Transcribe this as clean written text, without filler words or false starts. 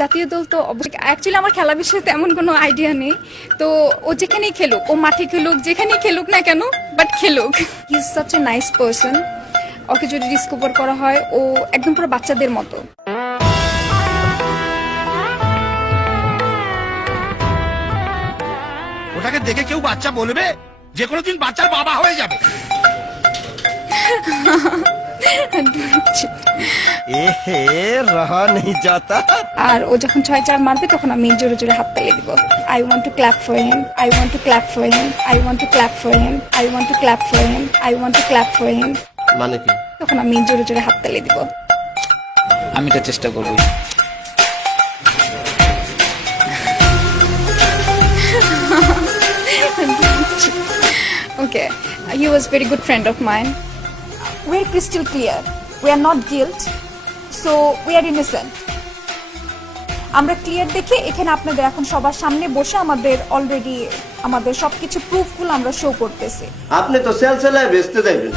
জাতীয় দল তো অবশ্যই, অ্যাকচুয়ালি আমার খেলা বিষয়ে তেমন কোনো আইডিয়া নেই। তো ও যেখানেই খেলুক, ও মাঠে খেলুক, যেখানেই খেলুক না কেন, বাট খেলুক। He is such a nice person. Okay যদি ডিসকভার করা হয়, ও একদম পুরো বাচ্চাদের মতো। ওটাকে দেখে কেউ বাচ্চা বলবে? যে কোনো দিন বাচ্চার বাবা হয়ে যাবে। এহে রহা নেই যাতা। আর ও যখন 6-4 মারবে তখন আমি জোরে জোরে হাত তালি দিব। I want to clap for him, I want to clap for him, I want to clap for him, I want to clap for him, I want to clap for him. মানে কি? তখন আমি জোরে জোরে হাত তালি দিব। আমি এটা চেষ্টা করবো। Okay, he was very good friend of mine. We're crystal clear. We are not guilt, so we are innocent. আমরা ক্লিয়ার দেখে এখানে আপনাদের এখন সবার সামনে বসে আমাদের সবকিছু প্রুফগুলো আমরা শো করতেছি। আপনি তো সেলসেলায় বেচতে যাবেন।